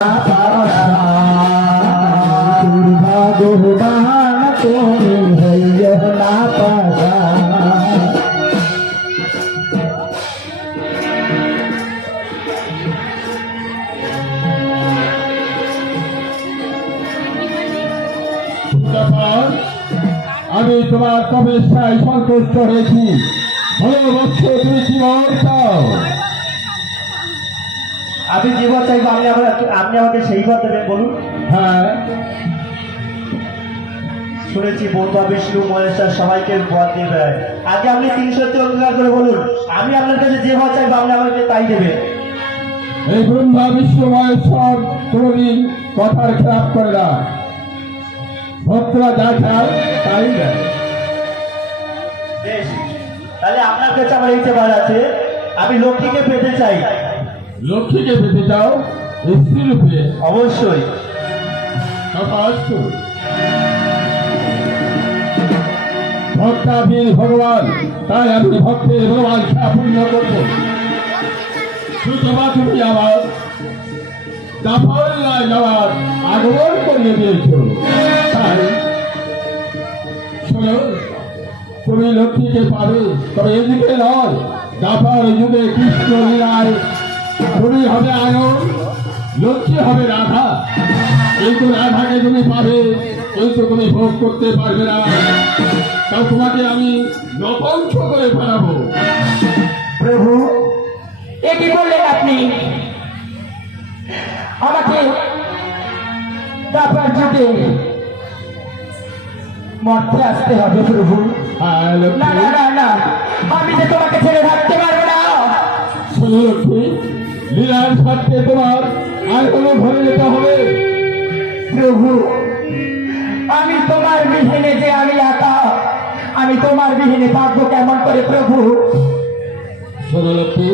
আমি তোমার তপস্যায় সন্তুষ্ট হয়েছি। তুমি কি চাও? আমি যে বর চাইবো আপনি আমাকে সেই বর দেবেন, বলুন। হ্যাঁ, শুনেছি ব্রহ্মা বিষ্ণু মহেশ্বর সবাইকে বর দেবে। আগে আপনি 300টি অঙ্গীকার করে বলুন, আমি আপনার কাছে যে বর চাইবো আপনি আমাকে তাই দেবেন। এই ব্রহ্মা বিষ্ণু মহেশ্বর কোনদিন কথার খেলাপ করে না। ভক্তরা যা চায় তাই দেয়। বেশ, তাহলে আপনার কাছে আমার এই চেয়ে আছে, আমি লক্ষ্মীকে পেতে চাই। লক্ষ্মীকে পেতে চাও স্ত্রী রূপে? অবশ্যই। ভক্তাধীন ভগবান, তাই আমি ভক্তের ভগবান পূর্ণ করব। সুতরাং তুমি আমার জাফরুল্লাহ যাওয়ার আগমন করিয়ে দিয়েছ। তাই শোনো, তুমি লক্ষ্মীকে পাবে, তবে এদিকে নয়, জাফর যুগে কৃষ্ণ লীলায় তুমি হবে আয়ন, লক্ষ্মী হবে রাধা। কিন্তু রাধাকে তুমি পাবে, কিন্তু তুমি ভোগ করতে পারবে না। তাও তোমাকে আমি নপঞ্চ করে ফেলাবো। প্রভু, এ কি বললেন আপনি? আমাকে তারপর যুগে মরতে আসতে হবে প্রভু। না না না না, আমি যে তোমাকে ছেড়ে থাকতে পারবো না। শোনো লক্ষ্মী, লীলার স্বার্থে তোমার আয়তনে ভরে যেতে হবে। প্রভু, আমি তোমার বিহীনে যে আমি একা, আমি তোমার বিহীনে থাকবো কেমন করে প্রভু? শোনো লক্ষ্মী,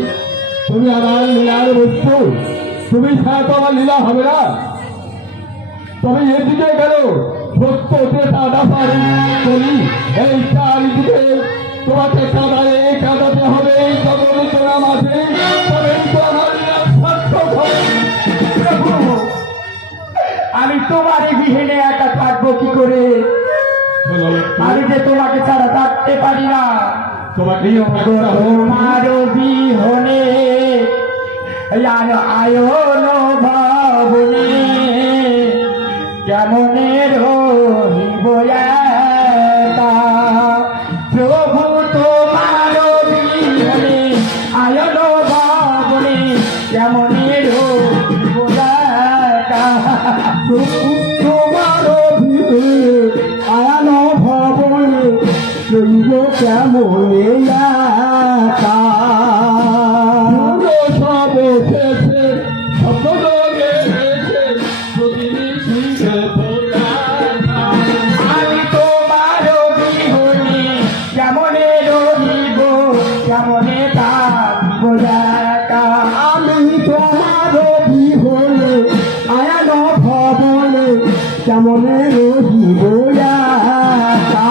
তুমি আমার লীলার বস্তু, তুমি ছাড়া তো আমার লীলা হবে না। তবে এদিকে গেল সত্য ত্রেতা দাসার করি, এই চারিদিকে তোমাকে কাদায় কাদাতে হবে। এই জগতের মাঝে তবেই তো আমার লীলা সার্থক হবে। প্রভু, আমি তোমারই বিহীনে একা থাকবো কি করে? শোনো লক্ষ্মী, আমি যে তোমাকে ছাড়া থাকতে পারি না। তোমাকে তোমার বিহনে আয়ন ভাবনে কেমনে রহিব একা। প্রভু, তোমার বিহনে আয়ন ভাবনে কেমনে রহিব একা। তোমার আয়ান ভবনে রইব কেমন একা। সব এসেছে শব্দ গেছে প্রতিনিধি আমি তোমার বিহনে কেমনে রহিব কেমনে থাকব একা। আমি তোমার বিহনে আয়ান ভবনে কেমন রহিব একা।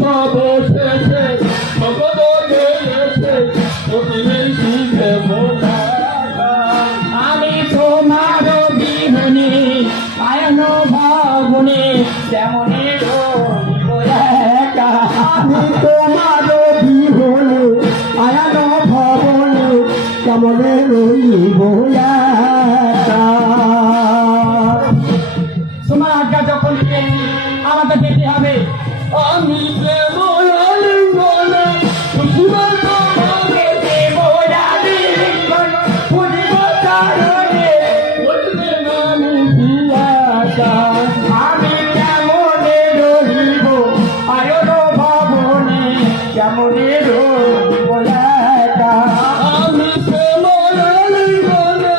সব এসেছে শব্দ গেছে প্রতিনিধি আমি তোমার বিহনে আয়ন ভাবনে কেমনে রহিব একা। আমি তোমার বিহনে আয়ান ভবনে কেমন রইব একা। তোমার আজ্ঞা যখন দিলেন আমাকে যেতে হবে। আমি প্রেম আলিঙ্গনে খুশিব তোমাকে দেব আলিঙ্গন, খুঁজিব তারণে, বলবেন আমি পিয়াসা। আমি কেমনে রহিব আয়ন ভবনে কেমনে রহিব একা। আমি প্রেম আলিঙ্গনে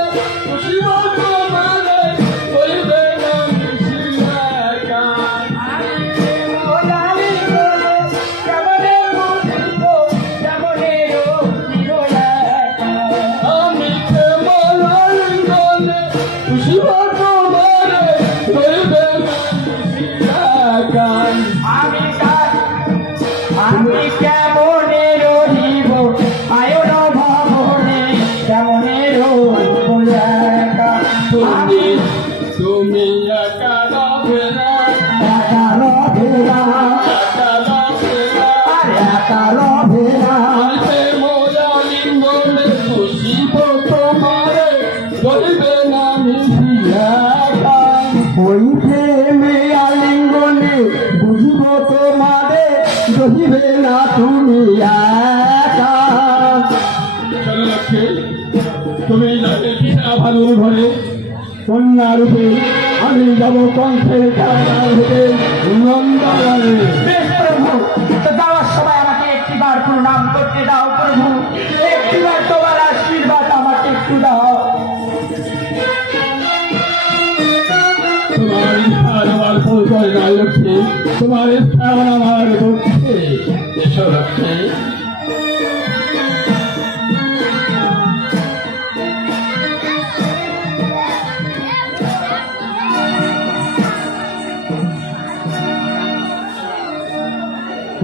তুমি তুমি একা রবে না, একা রবে না, একা রবে না। আর একা রবে না। আইতে মোরা লিঙ্গনে খুশিব তোমারে, রইবে না মিশি একা। ওই প্রেমে আলিঙ্গনে বুঝিব তোমারে, রহিবে না তুমি একা। লক্ষ্মী, তুমি যাবে পিতা ভালুর ঘরে, কন্যা রূপে আমি যাব কণ্ঠের কারাগার হতে নন্দনে। বেশ প্রভু, তো যাওয়ার সময় আমাকে একটিবার প্রণাম করতে দাও প্রভু, একটিবার তোমার আশীর্বাদ আমাকে একটু দাও। তোমার ইচ্ছা আমার পরিচয় নয় লক্ষ্মী, তোমার ইচ্ছা আমার দুঃখে। এসো লক্ষ্মী।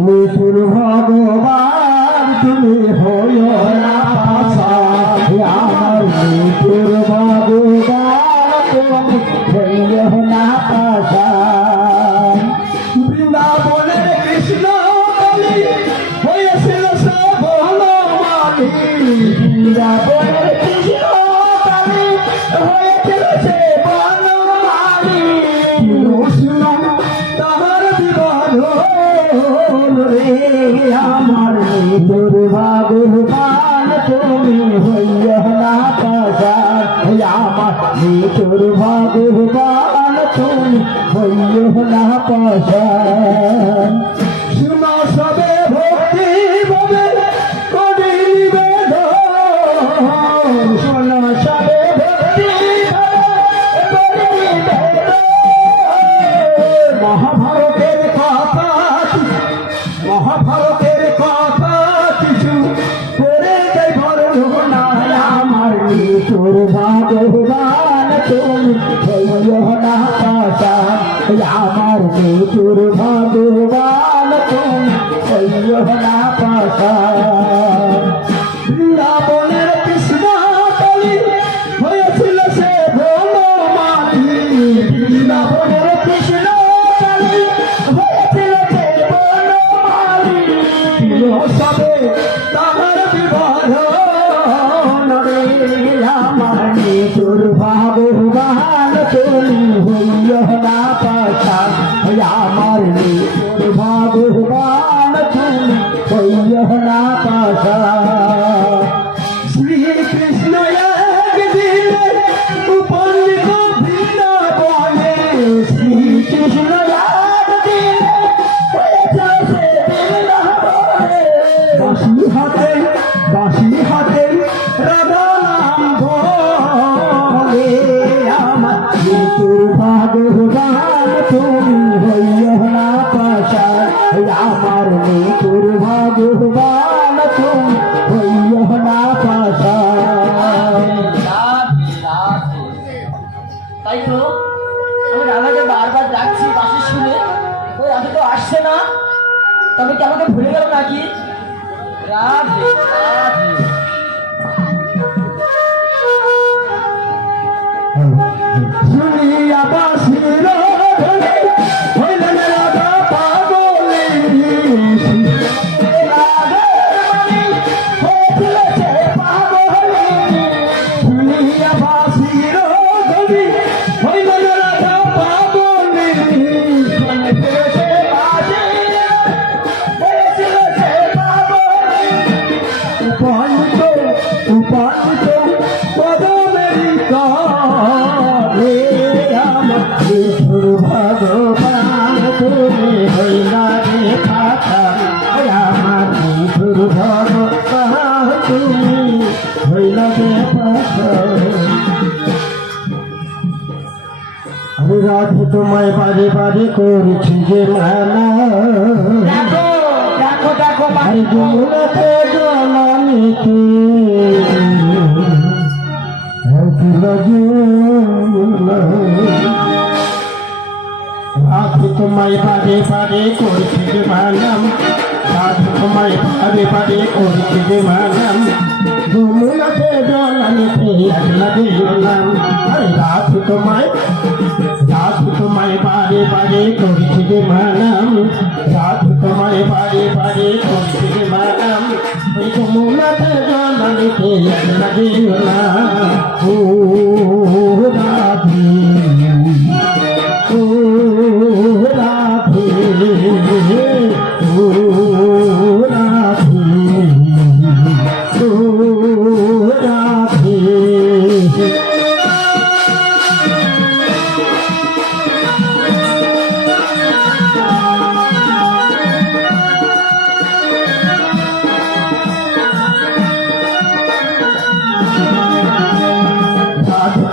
মৃত্যুর ভগবান তুমি হইও না পাশা, আমার মৃত্যুর ভগবান তুমি হইও না পাশা। বৃন্দাবনের কৃষ্ণ বলি হয়েছিল সব বনমালী, বৃন্দাবনের কৃষ্ণ বলি হয়েছিল সে বনমালী। কৃষ্ণ তাহার বিবাদ রে, আমার মৃত্যুর ভগবান তুমি হইও না পাশা, আমার মৃত্যুর ভগবান তুমি হইও না পাশা। শুনো সবে ভক্তি ভাবে করি নিবেদন, শুনো সবে ভক্তি ভাবে করি নিবেদন। মহাভারতের কথা, মহাভারতের কথা কিছু করে যাই বর্ণনা, আমার মৃত্যুর ভগবান তুমি হইও না পাশা, আমার মৃত্যুর ভগবান তুমি হইও না পাশা। বৃন্দাবনের কৃষ্ণ বলি হয়েছিল সে বনমালী, বৃন্দাবনের কৃষ্ণ বলি হয়েছিল সে বনমালী। সবে তাহার বিবাহ রে, আমার মৃত্যুর ভগবান তুমি হইও না পাশা, আমার মৃত্যুর ভগবান তুমি হইও না পাশা। শ্রীকৃষ্ণ একদিন উপনীত বৃন্দাবনে, শ্রীকৃষ্ণ একদিন হয়েছে সে বৃন্দাবনে। বাঁশি হাতে, বাঁশি হাতে রাধা নাম বলে, আমার মৃত্যুর ভগবান তুমি হইও না পাশা, আমার মৃত্যুর ভগবান তুমি হইও না পাশা। তাই তো আমি রাধাকে বারবার ডাকছি বাসে শুনে, ওই রাধা তো আসছে না। তবে কি আমাকে ভুলে গেল নাকি? রাধে রাধে। শুনিয়া বাঁশির ধ্বনি হইলেন রাধা পাগলে, শুনিয়া বাঁশির ধ্বনি হইলেন রাধা পাগলে, উপনীত উপনীত পদমেরি রে, আমার মৃত্যুর ভগবান তুমি হইলা রে পাশা, আমার মৃত্যুর ভগবান তুমি হইলা রে পাশা। আমি রাধে তোমায় বারে বারে করছি যে মানা, দেখো দেখো দেখো যমুনাতে জলানিতে রাধে তোমায় বারে বারে করছি যে মানাম, রাধে তোমায় বারে বারে করছি যে মানাম, যমুনাতে জলানিতে একলা দিলাম, রাধে তোমায় বারে বারে করেছি রে মানাম, সাধু তোমায় বারে বারে করেছি রে মানাম, ওই যমুনাতে জল আনিতে লাগিও না, ও রাধে, ও রাধে, ও রাধে, ও রাধে।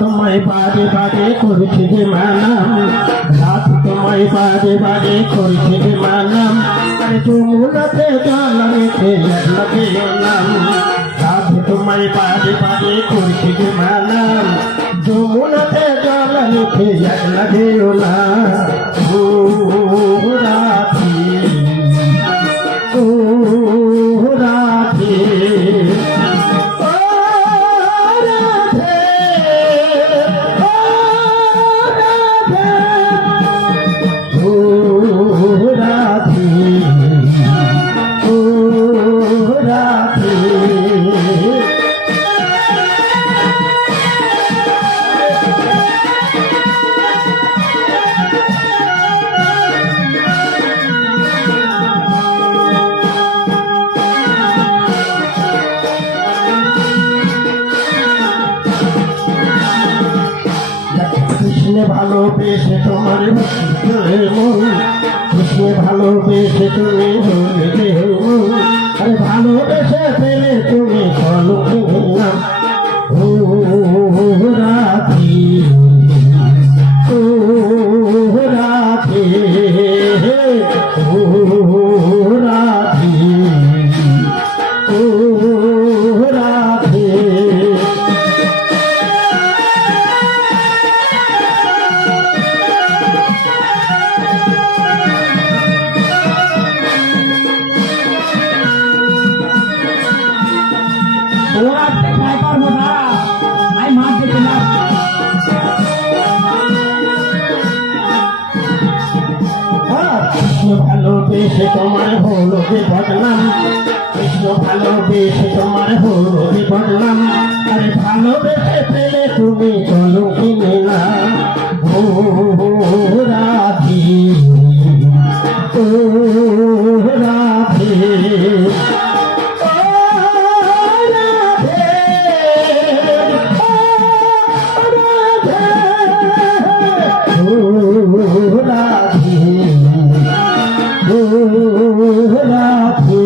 তোমায় বারে বারে করেছি রে মানাম, রাত তোমায় বারে বারে করেছি রে মানাম, আরে যমুনাতে জল রেখে লাগিও নাম, রাত তোমায় বারে বারে করেছি রে মানাম, যমুনাতে জল রেখে লাগিও না, ও রাধে, ও রাধে, কৃষ্ণে ভালোবেসে তোমার মন, কৃষ্ণে ভালোবেসে তুমি হলে মন, আরে ভালোবেসে পেলে তুমি চলো নাম, ও রাধে, ও রাধে, ও রাধে, ও রাধে। ওরা ট্রাই করবো না, আমি মাছ দেখে না। কৃষ্ণ ভালোবেসে তোমার হলো যে বদনাম, কৃষ্ণ ভালোবেসে তোমার হলো যে বদনাম, আরে ভালোবেসে পেলে তুমি চলো কিনে না, ও রাধে, ও রাধে, ও রাধে, ও রাধে, ও রাধে।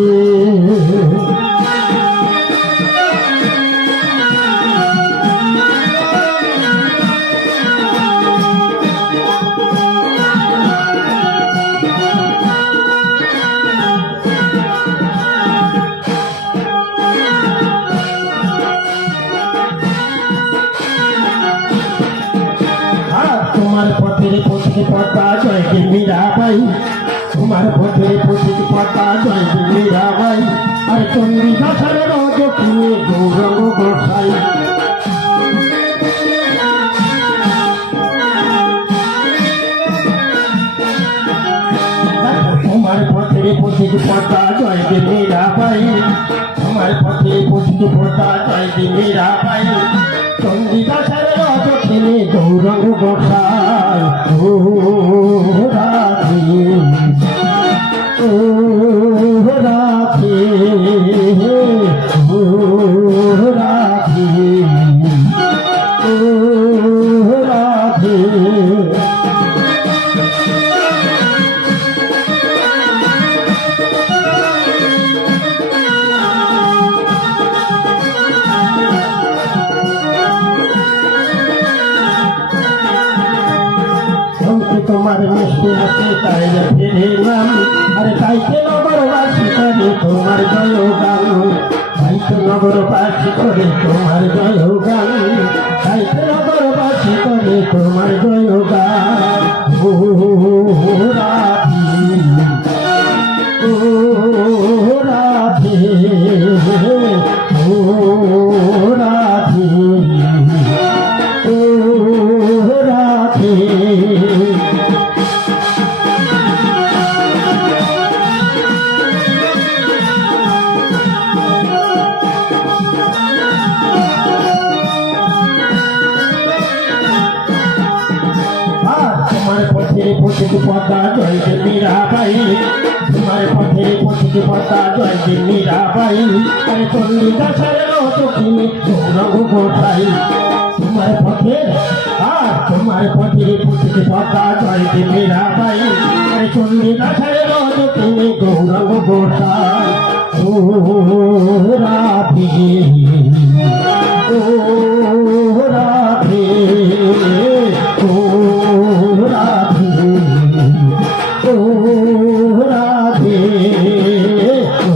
তোমার পথের পথে পথা জয় হে মীরাবাই, তোমার পথের পথে পথা জয় হে মীরাবাই, আর চন্ডী দাসের রজকিনী গৌরঙ্গ গোসাই, তোমার পথের পথে পথা জয় হে মীরাবাই, তোমার পথে পথে পথা জয় হে মীরাবাই, চন্ডী দাসের রজকিনী গৌরঙ্গ গোসাই, ও রাধে, ও রাধে, ও রাধে, ও রাধে। তোমার মিষ্টি হাসি তাই ফিরিলাম, আরে তাইকে নগরবাসী করে তোমার জয় গান, তাইকে নগরবাসী করে তোমার জয় গান, তাইকে নগরবাসী করে তোমার জয় গান, ও রাধে, ও রাধে, ও রাধে, ও পথিক পদ্মা জয় হে মীরাবাই তোমার পথের পথিক পদ্মা জয় হে মীরাবাই আরে চণ্ডীদাসের দক্ষিণে গৌরব গোসাই তোমার পথের আর তোমার পথের পথিক পদ্মা জয় হে মীরাবাই আরে চণ্ডীদাসের দক্ষিণে গৌরব গোসাই ও রাধে ও রাধে ও রাধে ও রাধে ও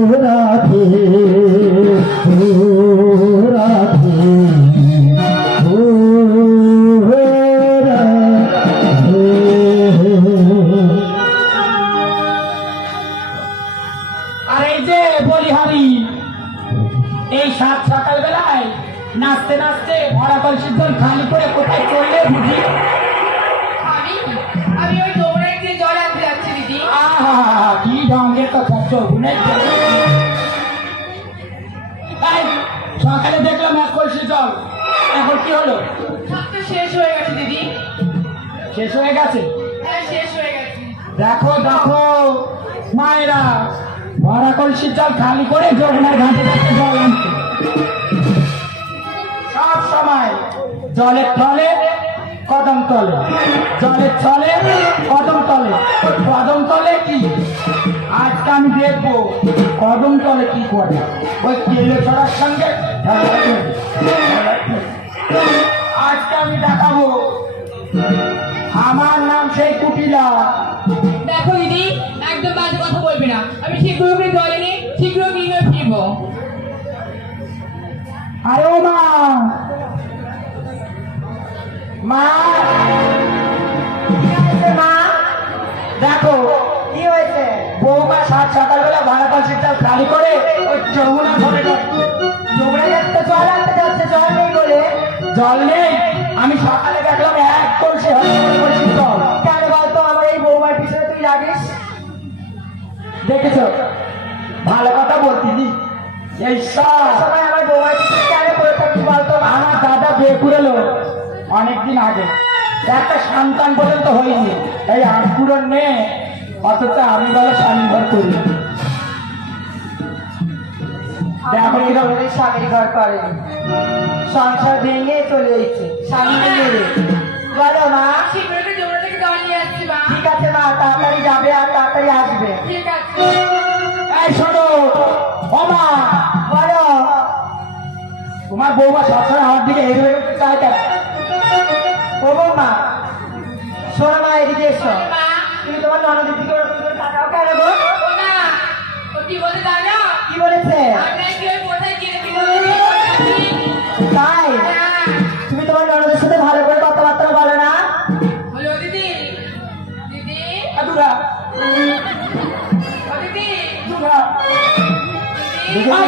রাধে ও রাধে আর এই যে বলিহারি এই সাত সকাল বেলায় নাচতে নাচতে ভরা কলসির জল খালি করে কোথায় চললে বুঝি? আমি আমি ওই ডোবরায় দিয়ে জল আনতে যাচ্ছি দিদি। আহা কি ঢঙ্গের কথা চৌগুনের সকালে দেখলাম এক কলসি জল, এখন কি হলো? সব তো শেষ হয়ে গেছে দিদি। শেষ হয়ে গেছে? হ্যাঁ শেষ হয়ে গেছে। দেখো দেখো মায়েরা ভরা কলসির জল খালি করে যমুনার ঘাটে ঘাটে জল আনছে। সব সময় জলের তলে কদম তলে, জলের তলে কদম তলে, কদম তলে কি? আজকে আমি দেখবো কদম তলে কি করে। ওই কেলে ছড়ার সঙ্গে আজকে আমি দেখাবো। আমার নাম সেই কুটিলা। দেখো দিদি, একদম বাজে কথা বলবে না। আমি শীঘ্র করে জল এনে শীঘ্র গিয়ে ফিরবো। আরে ও মা, মা মা দেখো কি হয়েছে? বৌমা সাত সকালবেলা ভাড়া কলসিটা খালি করে ওই যমুনা ঘরে যমুনায় একটা জল আনতে যাচ্ছে, জল নেই বলে। জল নেই? আমি সকালে দেখলাম এক কলসি কলসির জল। কেন বলতো আমার এই বৌমার পিছনে তুই লাগিস? দেখেছো, ভালো কথা বলতিনি। এই সবাই আমার বৌমার পিছনে কেন পড়ে থাকবি বলতো? আমার দাদা বিয়ে করেলো অনেকদিন আগে, একটা সন্তান পর্যন্ত হয়নি, এই আটপুরন মেয়ে, অথচ আমি বলে স্বামী ঘর করি। দেখো এরা স্বামী ঘর করে, সংসার ভেঙে চলে এসেছে স্বামী মেরে। বলো মা। শীঘ্র করে ডোবরা থেকে জল নিয়ে আসছি মা। ঠিক আছে মা, তাড়াতাড়ি যাবে আর তাড়াতাড়ি আসবে। ঠিক আছে। এই শোনো ও মা, বলো তোমার বৌমা সবসময় আমার দিকে এগিয়ে চায় কেন? ও বৌমা শোনো মা, এদিকে এসো। মা, তুমি তোমার ননদের দিকে ওরকম করে তাকাও কেন গো? ও না, ও কি বলতে জানো? কি বলেছে? আমরা কি ওই কোথায় গিয়ে ফিরবো? তাই হ্যাঁ। তুমি তোমার ননদের সাথে ভালো করে কথাবার্তা বলো না? হলো দিদি। দিদি, দুরা ও দিদি, দুরা দিদি।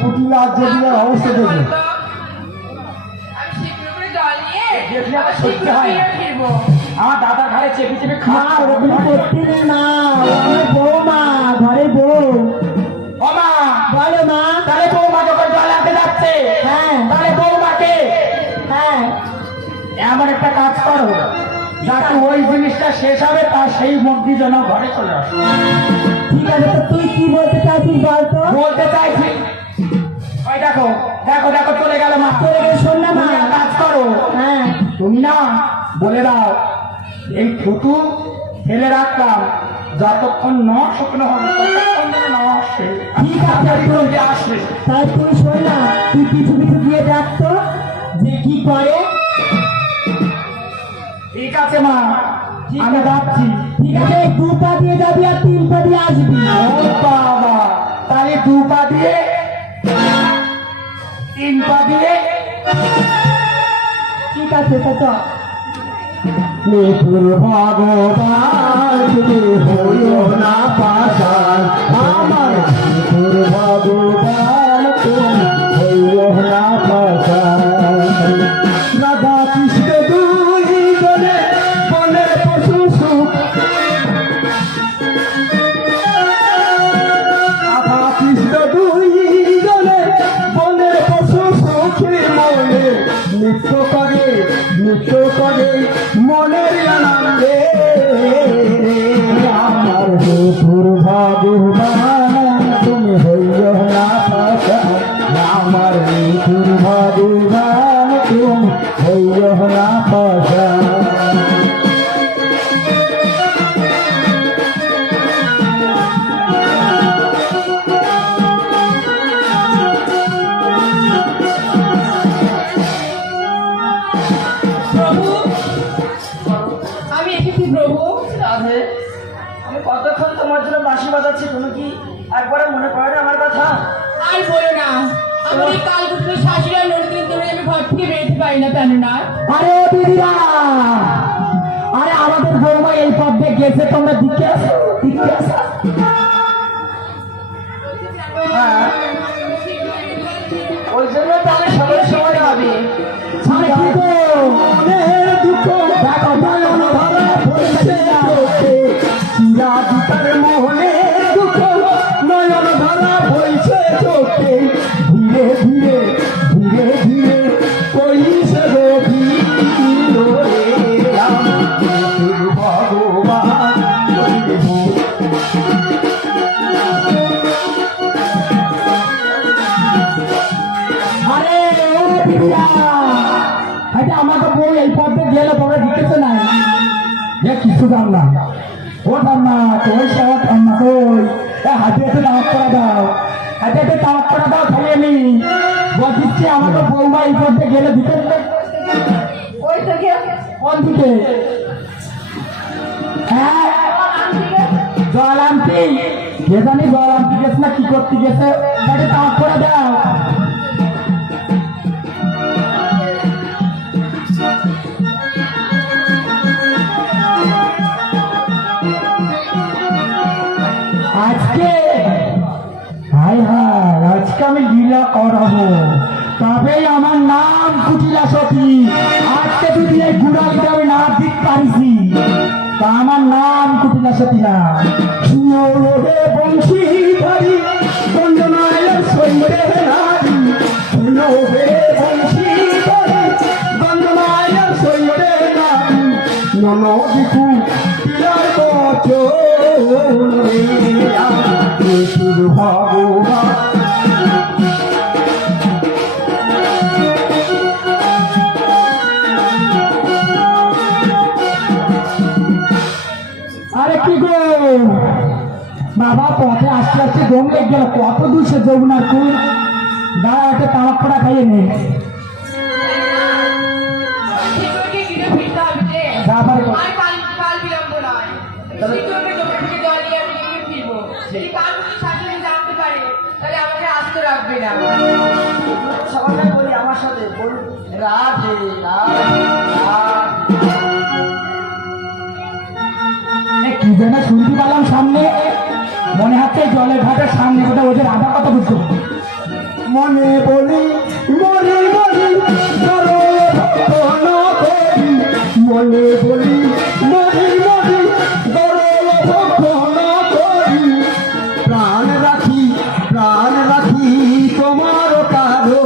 কুটিলা জেলিয়ার অবস্থা দেখো। বলতো, আমি শীঘ্র করে জল নিয়ে দেখলে আমার শীঘ্র সহ্য হয় না। ফিরে ফিরবো। আমার দাদার ঘরে চেপে চেপে মা খাওয়া ওরকম করতে নেই মা, আমার বৌমা ঘরে বউ। ও মা, বলো মা। তাহলে বৌমা যখন জল আনতে যাচ্ছে, হ্যাঁ তাহলে বৌমাকে হ্যাঁ এমন একটা কাজ করো যাতে ওই জিনিসটা শেষ হবে, তার সেই মধ্যে যেন ঘরে চলে আসে। ঠিক আছে, তো তুই কি বলতে চাইছিস বলতো? বলতে চাইছি ওই দেখো দেখো দেখো চলে গেল মা। চলে গেলে শোন না মা। তুমি এক কাজ করো, হ্যাঁ তুমি না বলে দাও এই ফুটু ফেলে রাখলাম, যতক্ষণ ন শুকনো হবে ততক্ষণ যেন না আসে। ঠিক আছে, তুই আসবে। তাই তুই শোন না, তুই পিছু পিছু গিয়ে দেখতো যে কি করে। ঠিক আছে মা, আমি যাচ্ছি। ঠিক আছে, 2 পা দিয়ে যাবি আর 3 পা দিয়ে আসবি। ও বাবা, তাহলে 2 পা দিয়ে 3 পা দিয়ে। ঠিক আছে, তো চল। নিপুর ভগবান তুমি হইও না পাশান, আমার নিপুর ভগবান নৃত্য করে মনের আনন্দে আমার বধুর ভগবান তুমি হইও না পাশা আমার বধুর ভগবান তুমি হইও না পাশা প্রভু আমি এসেছি প্রভু। রাধে, আমি কতক্ষণ তোমার জন্য বাঁশি বাজাচ্ছি, তুমি কি একবারে মনে পড়ে না আমার কথা? আর বলো না, আমার এই কালকুটুর শাশুড়ি নদীর ধরে আমি ঘর থেকে বেরোতে পারি না কেন না? আরে ও দিদিরা, আরে আমাদের বৌমা এই পথ দিয়ে গেছে, তোমরা দিকে আসো, দিকে আসো। হ্যাঁ, ওই জন্য তো আমি সবাই সময় ভাবি। আরে কি গো, মনের দুঃখ দেখো নয়ন ভরা পড়ছে চোখে, চিরাদিতার মনের দুঃখ নয়ন ভরা পড়ছে চোখে, ধীরে ধীরে ধীরে ধীরে কইছে রবি রে আমার ভগবান কইবে। আরে ও দিদিরা, আচ্ছা আমাকে বই এই পথে গেলে তোমরা দিতেছে না যে কিছু দাম না, ও দাম না ওই সব দাম না, ওই হাতে হাতে দাওয়াত করা দাও, হাতে হাতে দাওয়াত করা দাও, খালি আমি বলছি আমাকে বৌমা এই পথে গেলে দিতে ওই থেকে কোন দিকে? হ্যাঁ জল আনতি, কে জানি জল আনতে গেছে না কি করতে গেছে, তাকে দাওয়াত করে দাও। আজকে হায় হায়, আজকে আমি লীলা করাবো, তবেই আমার নাম কুটিলা সতী। আজকে যদি এই গুড়ালিটা আমি না দিতে পারিছি, তা আমার নাম কুটিলা সতী না। সুরে বংশী ধরি বন্দনায় সৈন্যে নারী, সুরে বংশী ধরি বন্দনায় সৈন্যে নারী, ননদিকু তিলার বচন ভগবান। আরে কি গো বাবা, পথে আস্তে আস্তে দম লেগে গেল, কত দূর সে যমুনার কুল, দাঁড়া একটা তামাক পড়া খাইয়ে নে। শীঘ্রই গিয়ে ফিরতে হবে যে। যা পারে কর। আর কাল বিলম্ব নয়। শীঘ্রই জমি থেকে জল নিয়ে আমি গিয়ে ফিরবো। যদি কালকুটুর শাশুড়ি জানতে পারে তাহলে আমাকে আস্ত রাখবে না। সবাই বলি আমার সাথে বল, রাধে রাধে রাধে। কি যেন শুনতে পেলাম সামনে, মনে হচ্ছে জলের ঘাটের সামনে কোথাও ওদের আধা কথা বুঝতো। মনে বলি মনে বলি মনে বলি মনে বলি প্রাণ রাখি তোমার কারো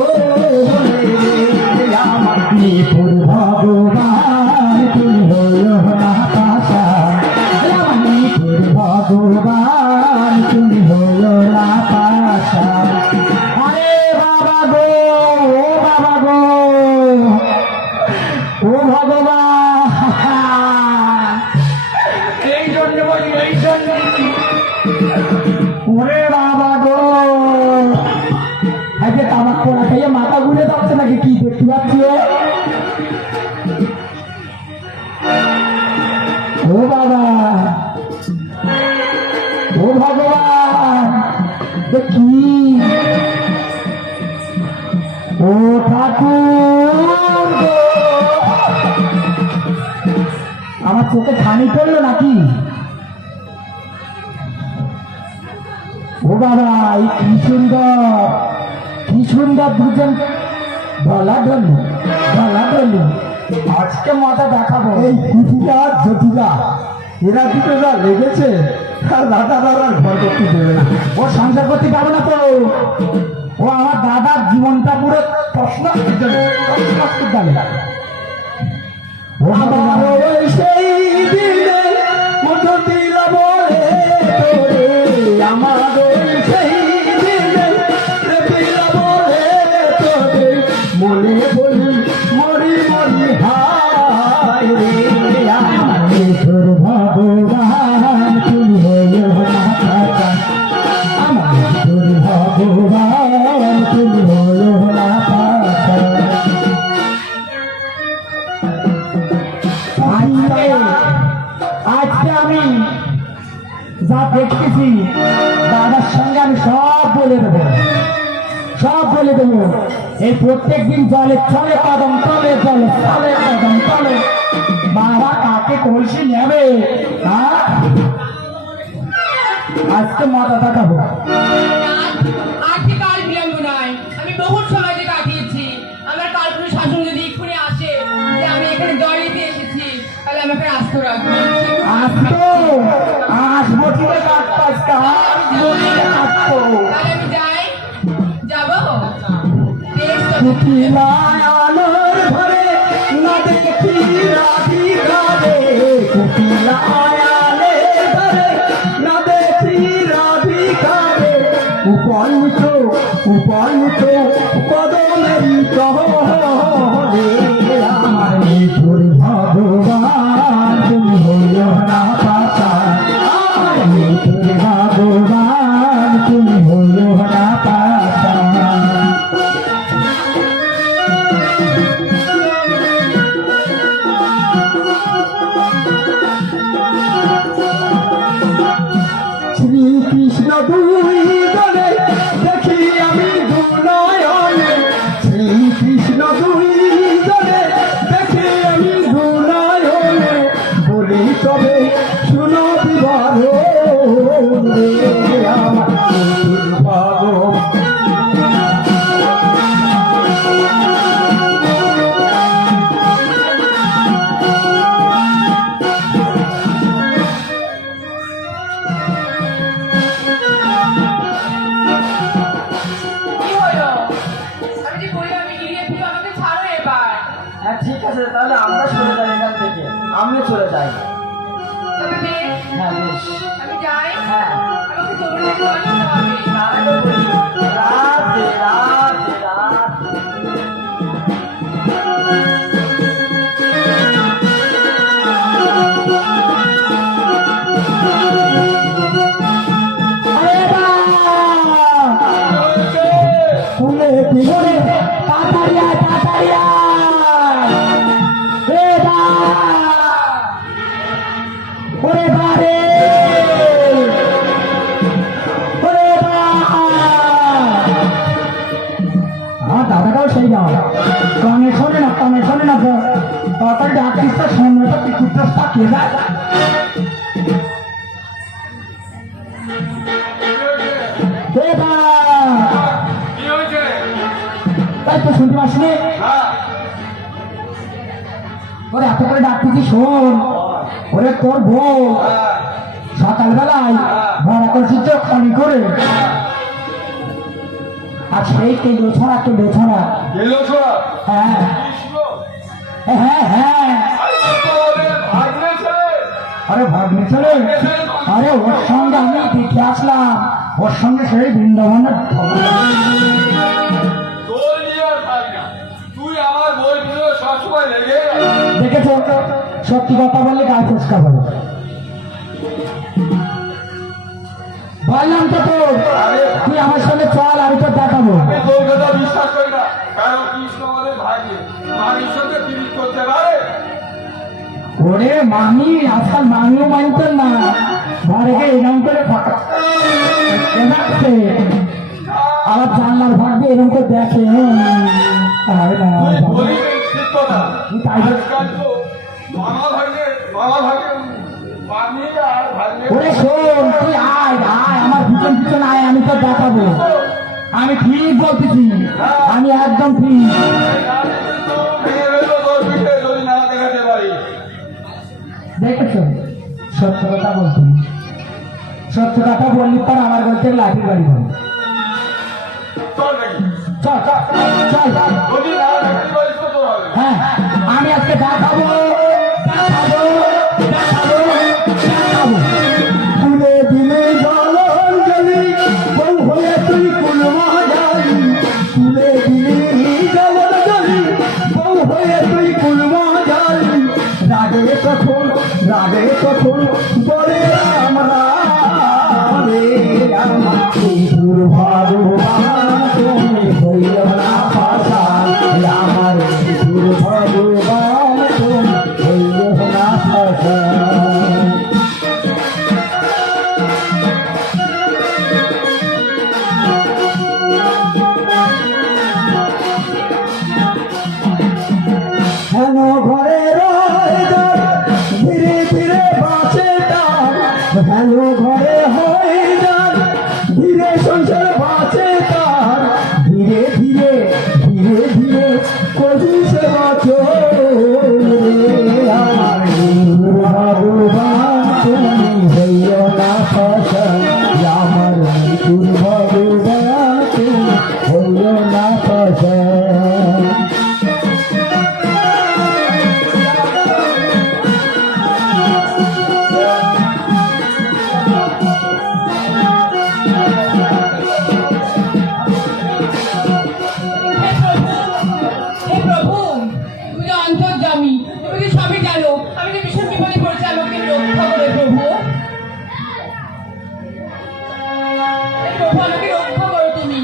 আমার নিপুর ভগবান তুমি হইও না পাশা, নিপুর ভগবান তুমি হইও না পাশা। আরে বাবা গো, ও বাবা গো, ও ভগবান, এই জন্য বলি, এই জন্য ওরে বাবা গো, আজকে তামাক পড়া খাইয়ে মাথা ঘুরে যাচ্ছে নাকি, কি দেখতে পাচ্ছি? ও বাবা, ও ভগবান, দেখি ও ঠাকুর গো, আমার চোখে ছানি পড়লো নাকি? ও বাবা, এই কি সুন্দর দুজন ঢলা ঢলি, আজকে মাথা দেখাবো। এই কুটিরা জ্যোতিরা এরা দুটো যা লেগেছে, আর রাধা দাদার ঘর করতে দেবে না, ও সংসার করতে পারবে না তো। ও আমার দাদার জীবনটা পুরো প্রশ্ন সেই দিনে মুঠো দিল বলে তোরে, আমার সেই দিনে দিল বলে তোরে, মনে বলি মরি মরি হায় রে, আমার তোর ভগবান তুমি হইও না পাতা, আমার তোর ভগবান তুমি হইও না পাতা। আজকে আমি যা দেখতেছি দাদার সঙ্গে আমি সব বলে দেবো, সব বলে দেবো। এই প্রত্যেক দিন জলে চলে কদম তলে, জলে চলে কদম তলে, বাবা কাকে কলসি নেবে? হ্যাঁ, আজকে মাথা দেখাবো। আজকে কাল বিলম্ব নয়, আমি বহুত সময় যে কাটিয়েছি। আমার কাল কোনো শাসন যদি এক্ষুনি আসে যে আমি এখানে দড়িতে এসেছি, তাহলে আমাকে আস্ত রাখবে। আসতো আসবো ঠিক আছে, আসবো তাহলে আমি যাই, যাবো বেশ তবে। কুকিলায় আলোর ঘরে না দেখি রাধিকারে, কুকিলায় আলোর ঘরে না দেখি রাধিকারে, উপনীত উপনীত কদমেরি কহরে, আমার তোর ভগবান তুমি হইও না পাতা, আমার তোর ভগবান তুমি হইও না পাতা। শ্রীকৃষ্ণ দুই জনে দেখি আমি দুনয়নে, শ্রীকৃষ্ণ দুই জনে দেখি আমি দুনয়নে, বলি তবে শুনো বিবরণ রে, আমার ভগবান। কি হলো? আমি যে বললাম আমি এড়িয়ে ফিরে, আমাকে ছাড়ো এবার। হ্যাঁ ঠিক আছে, তাহলে আমরা চলে যাই এখান থেকে, আমিও চলে যাই। তবে বেশ, হ্যাঁ বেশ, আমি যাই। হ্যাঁ আমাকে দৌড়ে জল দিতে হবে। রাধে রাধে রাধে। ফুলে পিছনে তাড়াতাড়িয়া তাড়াতাড়িয়া, ওরে বারে ওরে বা, আমার দাদাটাও সেই যাও কানে শোনে না, কানে শোনে না, তাড়াতাড়ি ডাকিস তো সামনেটা পিকুরটা তাকিয়ে যায়। কি হয়েছে? তাই তো শুনতে পাসনি? হ্যাঁ, ওরে এত করে ডাকতেছি শোন, ওরে তোর বউ সকালবেলায় ভরা করছিস খনি করে, আর সেই কেলো ছড়া এলো ছোড়া হ্যাঁ কৃষ্ণ, হ্যাঁ হ্যাঁ, আরে তোমাদের ভাগ্নে ছেলে, আরে ভাগ্নে ছেলে, আরে ওর সঙ্গে আমি দেখে আসলাম, ওর সঙ্গে সেই বৃন্দাবনের তোর নিয়ে আর থাক না, তুই আমার বই পুজো সবসময় লেগে আছিস। দেখেছ, সত্যি কথা বললে গায়ে ফুসকা করে। বললাম তো তোর, তুই আমার সঙ্গে চল, আমি তোর দেখাবো। আমি তোর কথা বিশ্বাস করি না, কারণ কৃষ্ণ আমাদের ভাগ্নে, মানির সঙ্গে পিরিত করতে পারে? ওরে মামি, আজকাল মামিও মানতেন না, ঘরে এরকম করে ফাঁকা আবার জানলার ভাগবে এরকম করে দেখে। আরে না, তুই বলি ঠিক কথা, তুই তাই বল। আজকাল তো মামা ভাগ্নে মানি আর ভাগ্নে ওরে শোন, তুই আয় আয় আমার পিছন পিছন আয়, আমি তো দেখাবো। আমি ঠিক বলতেছি, আমি একদম ঠিক। ভেঙে ফেলবো তোর পিঠে যদি না দেখাতে পারি। দেখেছ, সত্য কথা বলছি, সত্য কথা বললি পর আমার বলতে লাঠি বাড়ি বল। চল নাকি চল চল চল চল। যদি না রাখতে পারিস তো তোর হবে না। হ্যাঁ আমি আজকে দেখাবো দেখাবো দেখাবো দেখাবো। তুলে দিলে জলাঞ্জলি বউ হয়ে তুই কুলমা যাবি তুলে দিলি জলাঞ্জলি বউ হয়ে তুই কুলমা যাবি রাগে কখন বলে আমরা রে আমার দুর্ভাগ্যবান তুমি হইল না পাশা আমার দুর্ভাগ্যবান তুমি হইল না পাশা। হেন ঘরে রয় যার ধীরে ধীরে বাঁচে তার হেন ঘরে হয়ে যার ধীরে সংসার বাঁচে তার ধীরে ধীরে ধীরে ধীরে কবি সে বাঁচো আমার দুর্ভাগ্যবান তুমি হইও না পাশা আমার দুর্ভাগ্যবান তুমি হইও না পাশা। হে প্রভু, তুমি তো অন্তর্যামী, তুমি কি সবই জানো। আমি তো ভীষণ বিপদে পড়েছি, আমাকে রক্ষা করো প্রভু। হে প্রভু, আমাকে রক্ষা করো তুমি।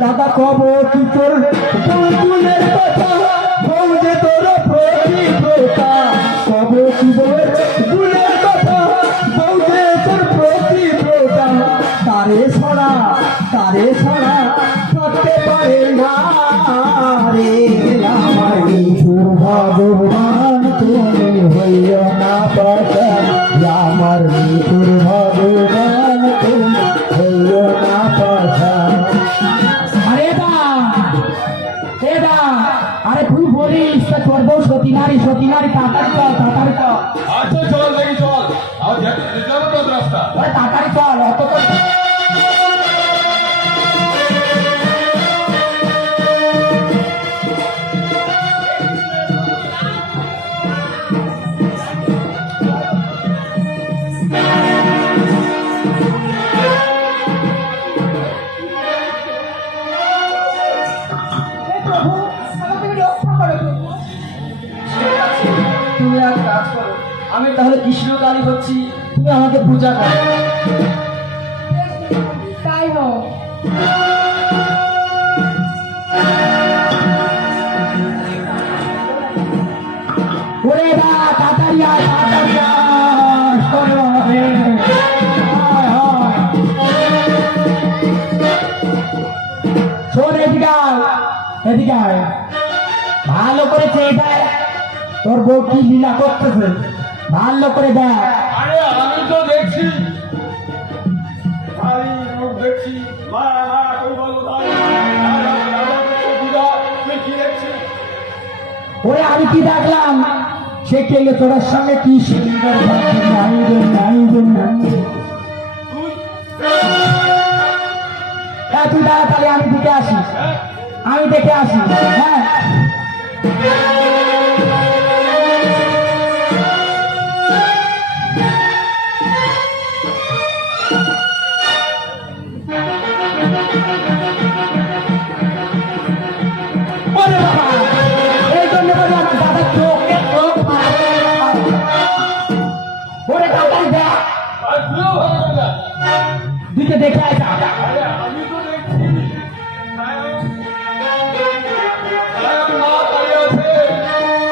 দাদা কব কি তোর বন্ধুদের কথা বউ যে তোর প্রতিব্রতা কব কি বন্ধুদের কথা বউ যে তোর প্রতিব্রতা তারে ছড়া থাকতে পারে না রে আমার দুর্ভাগ্যবান তুমি হইও না পাশা আমার দুর্ভাগ্যবান তুমি হইও না পাশা। আরে তুই বলিস তা তোর বউ সতী নারী তাড়াতাড়ি চল আচ্ছা চল দেখি চল আর যেতে যাবো তো রাস্তা ওরে তাড়াতাড়ি চল অত তো হে প্রভু, আমাকে রক্ষা করো প্রভু। তুমি এক কাজ করো আমি তাহলে কৃষ্ণকালী হচ্ছি তুমি আমাকে পূজা করো। তাই হোক। ওরে দা তাড়াতাড়ি আয় করো রে। হায় হায়। শোন এদিকে আয়। ভালো করে চেয়ে দেখ তোর বউ কি লীলা করতেছে ভালো করে দেখ। আরে আমি তো দেখছি খালি মুখ দেখছি মা কই বলো তাই তুই কি দেখছিস ওরে আমি কি দেখলাম সে কেলে তোর সঙ্গে কি সুন্দর নাই রে নাই রে নাই। হ্যাঁ তুই দাঁড়া তাহলে আমি দেখে আসি আমি দেখে আসি। হ্যাঁ ওরে বাবা এই জন্য বললাম দাদা চোখে চোখ মারবে। ওরে তাড়াতাড়ি দেখ আর তুইও ভালো করে যা। দিকে দেখে আয় যা। আরে আমি তো দেখছি নায়ক মা দাঁড়িয়ে আছে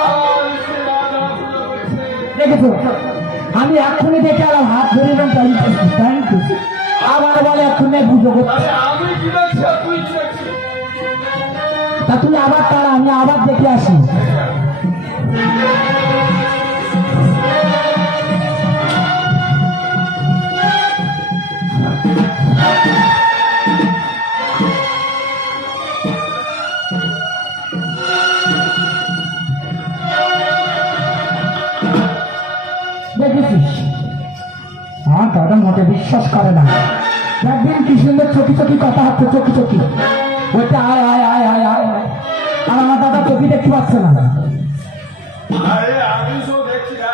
আর সে রাজা পুজো করছে। দেখেছো আমি এক্ষুনি দেখে এলাম হাত ধরে এলাম থ্যাংক ইউ আবার বলে এক্ষুনি পুজো করতে। আরে আমি কি দেখছি আর তুই কি দেখছিস তা তুমি আবার তারা আমি আবার দেখে আসি। দেখেছিস আমার দাদা মোটে বিশ্বাস করে না। একদিন কি সুন্দর চকি চকি কথা হচ্ছে, চকি চকি ওইটা আয় আয় আয় আয় আয় আয়। আর আমার দাদা চকি দেখতে পাচ্ছে না। আরে আমি তো দেখছি না,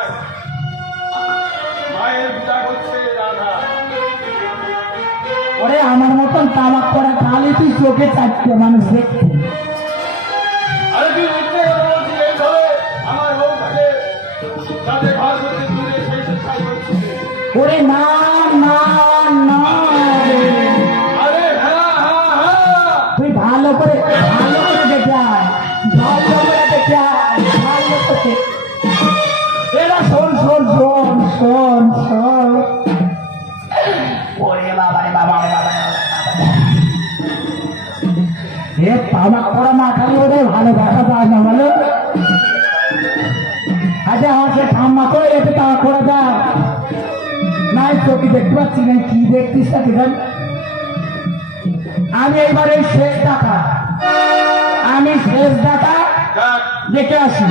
মায়ের পূজা করছে রাধা। ওরে আমার মতন তামাক করা খালি তুই চোখে চাচ্ছে মানুষ দেখতে। আরে তুই মিথ্যে কথা বলছিস, এই ধরে আমার বউটাকে যাতে ঘর করতে দূরে সেই চেষ্টাই করছিস। ওরে না না না আরে হ্যাঁ হ্যাঁ হ্যাঁ, তুই ভালো করে দেখে আয়, ভালো করে দেখে আয়, ভালো করে। এরা শোন শোন শোন শোন শোন। ওরে বাবা রে বাবা রে বাবা রে বাবা। এ তামাক করা না খালি ওরে ভালো ভাষা যায় না বলো। আচ্ছা আমার সে ঠাম্মা করে এতে তামাক করা যায় নাই, চোখে দেখতে পাচ্ছি না, কি দেখতিস না ঠিক আছে। আমি এইবার এই শেষ দেখা, আমি শেষ দেখা দেখ, দেখে আসি।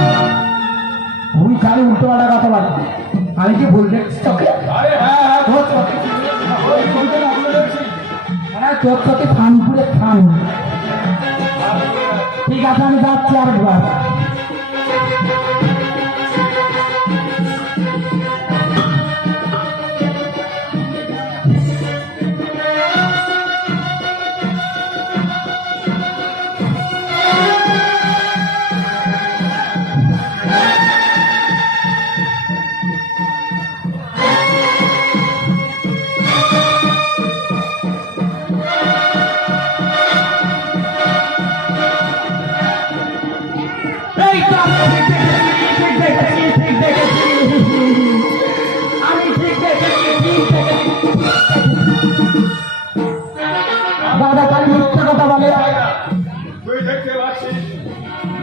তুই খালি উল্টো পাল্টা কথা বলে, আমি কি ভুল দেখছি তোকে? আরে হ্যাঁ হ্যাঁ, তোর চোখে ওই বলতে না ভুলে দেখছি। মানে তোর চোখে থান পুরে থান। ঠিক আছে আমি যাচ্ছি আরেকবার। এই তো আমি ঠিক দেখেছি, ঠিক দেখেছি, আমি ঠিক দেখেছি, ঠিক দেখেছি। দাদা খালি মিথ্যে কথা বলে। তুই দেখতে পাচ্ছিস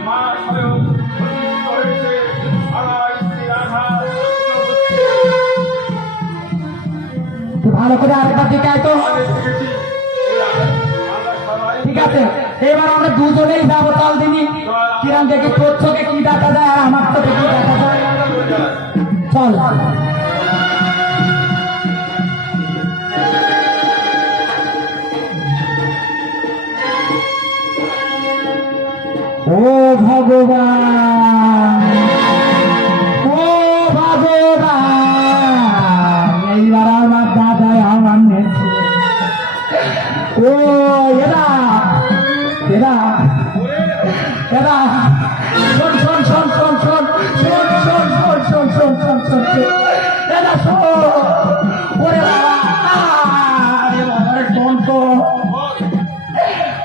মা স্বয়ং প্রতিষ্ঠিত হয়েছে, আমার স্ত্রী রাধা পুজো করছে। তুই ভালো করে আরেকবার দিকে আয় তো। আমি দেখেছি এই আমরা সবাই ঠিক আছে এবার আমরা দুজনেই যাবো তাল দিনই। কিরম দেখি তোর চোখে কি দেখা যায় আর আমার চোখে কি দেখা যায়। চল ও ভগবান, ও ভগবান, এইবার আমার দাদায় আমার নেছে। ও এরা এরা এরা শোন শোন শোন শোন শোন শোন শোন শোন শোন শোন শোন শোন এরা শোন। ওরে বাবা, আরে বাবা রে শোন তো,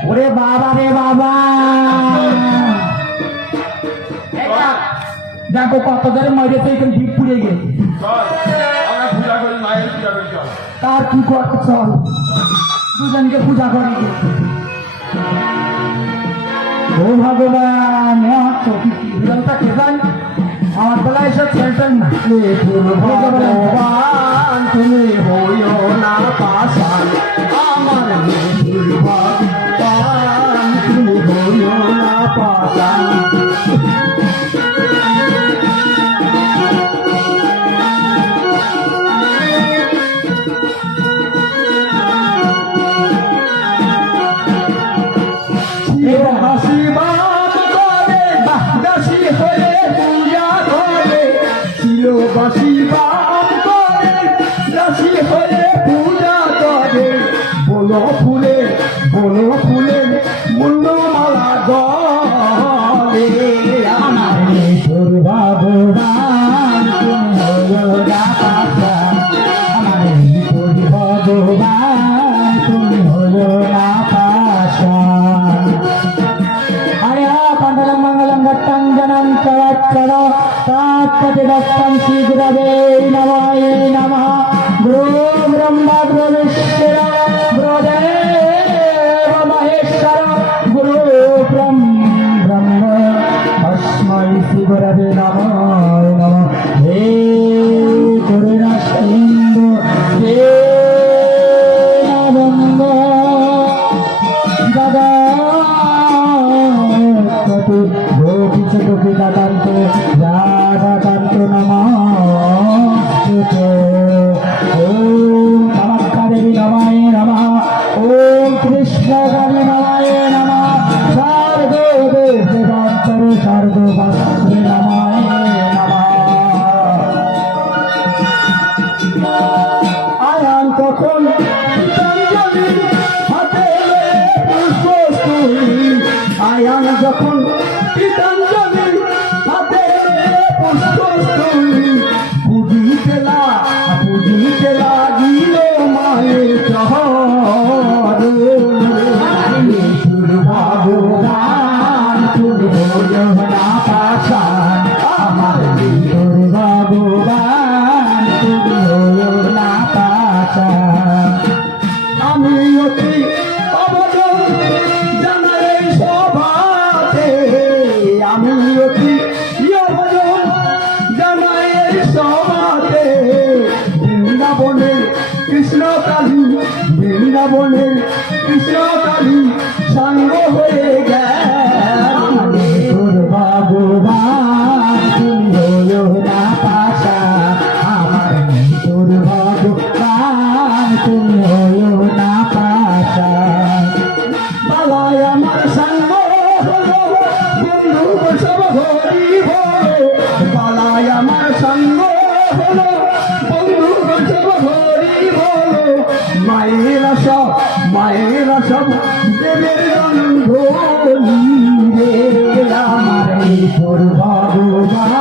ওরে বাবা রে বাবা। দেখো কত ধরে মরেছে, এখানে ভিড় পুড়ে গেছে। চল আমরা পূজা করি, মায়ের পূজা করি, চল। তার কি করতে চল দুজনকে পূজা করে গে। ও ভগবান, জীবনটা কে জানি আমার বেলায় এসব খেলতেন না। ভগবান তুমি হইও না পাশান, আমার ভগবান তুমি হইও না পাশান। হাসি বাপ করে দাসী হয়ে পূজা করে, ছিল বাসি বাপ করে দাসী হয়ে পূজা করে। বলো ফুলে মুন্ডমালা গলে, আমার তোর ভগবান তুমি হলো রাধা, আমার তোর ভগবান তুমি হলো রাধা। মঙ্গলম মঙ্গলম ভট্টং জনম চরাচর তাৎপতিদত্তম শ্রী গুরবে নমঃ নমঃ। গুরু ব্রহ্মা গুরু বিষ্ণু গুরু দেব মহেশ্বর গুরু ব্রহ্ম তস্मै শ্রী গুরবে নমঃ নমঃ। হে করুণা সিন্ধু হে বঙ্গ দাদা গোপীচ গোপীকান্ত রাধাকান্ত নমঃ। সমাতে বৃন্দাবনের কৃষ্ণ কালী, বৃন্দাবনের কৃষ্ণ কালী সঙ্গ হয়ে গেল। তোর ভগবান তুমি হলো না পাশা, আমার তোর ভগবান তুমি হলো না পাশা। বালায় আমার সঙ্গ হলো বন্ধু সব হরি হলো, বালায় আমার সঙ্গ হলো বন্ধু সব হরি হলো। মায়েরা সব দেবের গন্ধ রে, আমার তোর ভগবান